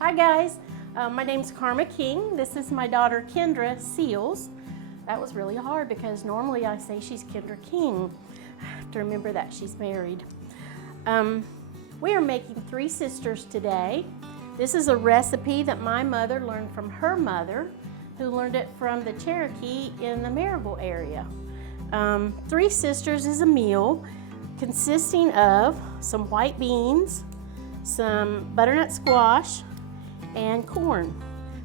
Hi guys, my name's Karma King. This is my daughter Kendra Seals. That was really hard because normally I say she's Kendra King. I have to remember that she's married. We are making 3 sisters today. This is a recipe that my mother learned from her mother, who learned it from the Cherokee in the Maryville area. 3 sisters is a meal consisting of some white beans, some butternut squash, and corn.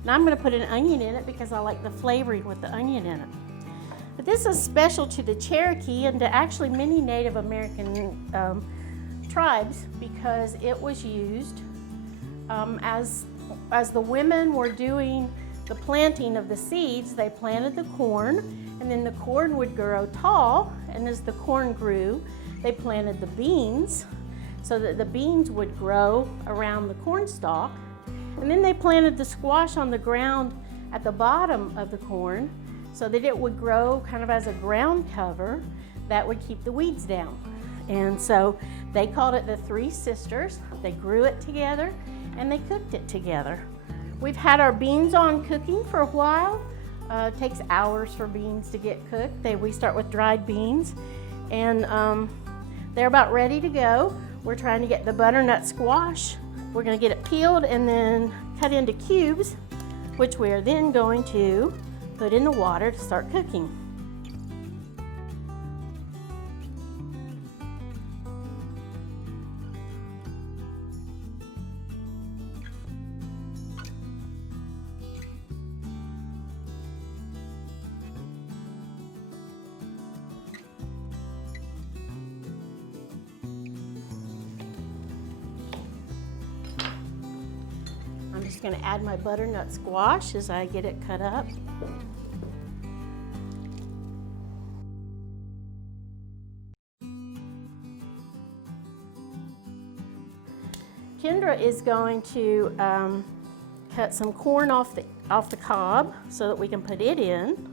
Now I'm going to put an onion in it because I like the flavoring with the onion in it. But this is special to the Cherokee and to actually many Native American tribes because it was used as the women were doing the planting of the seeds. They planted the corn, and then the corn would grow tall, and as the corn grew, they planted the beans so that the beans would grow around the corn stalk. And then they planted the squash on the ground at the bottom of the corn so that it would grow kind of as a ground cover that would keep the weeds down. And so they called it the 3 sisters. They grew it together and they cooked it together. We've had our beans on cooking for a while. It takes hours for beans to get cooked. We start with dried beans, and they're about ready to go. We're trying to get the butternut squash. We're going to get it peeled and then cut into cubes, which we are then going to put in the water to start cooking. I'm just going to add my butternut squash as I get it cut up. Kendra is going to cut some corn off the cob so that we can put it in.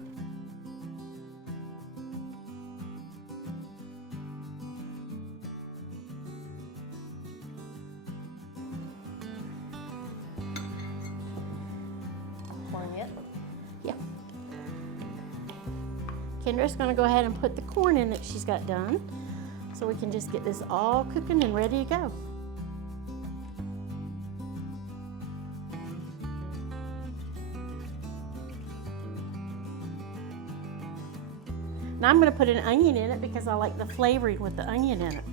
Yeah. Kendra's going to go ahead and put the corn in that she's got done so we can just get this all cooking and ready to go. Now I'm going to put an onion in it because I like the flavoring with the onion in it.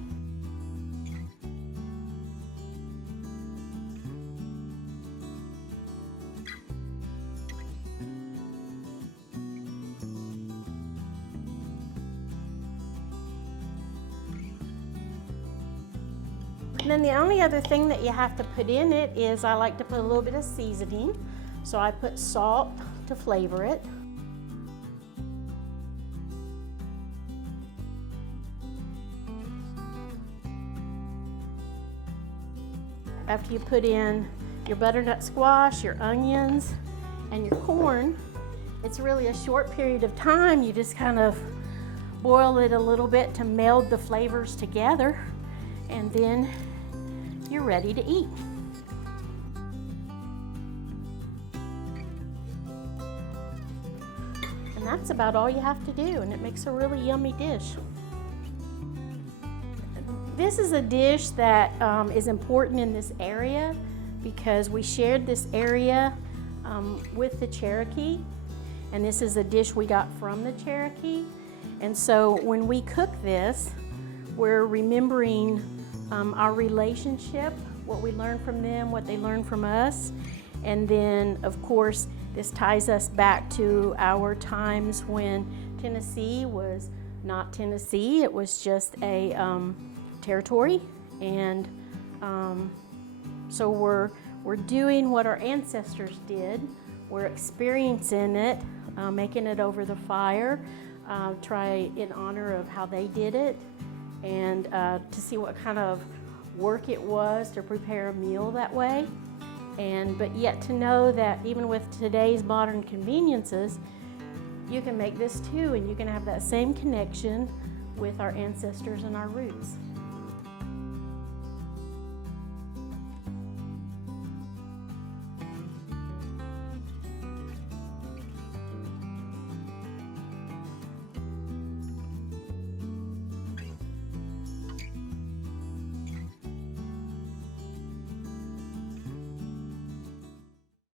And then the only other thing that you have to put in it is I like to put a little bit of seasoning. So I put salt to flavor it. After you put in your butternut squash, your onions, and your corn, it's really a short period of time. You just kind of boil it a little bit to meld the flavors together, and then you're ready to eat. And that's about all you have to do, and it makes a really yummy dish. This is a dish that is important in this area because we shared this area with the Cherokee, and this is a dish we got from the Cherokee. And so when we cook this, we're remembering our relationship, what we learned from them, what they learned from us. And then, of course, this ties us back to our times when Tennessee was not Tennessee. It was just a territory, and so we're doing what our ancestors did. We're experiencing it, making it over the fire, try in honor of how they did it, and to see what kind of work it was to prepare a meal that way. But yet to know that even with today's modern conveniences, you can make this too, and you can have that same connection with our ancestors and our roots.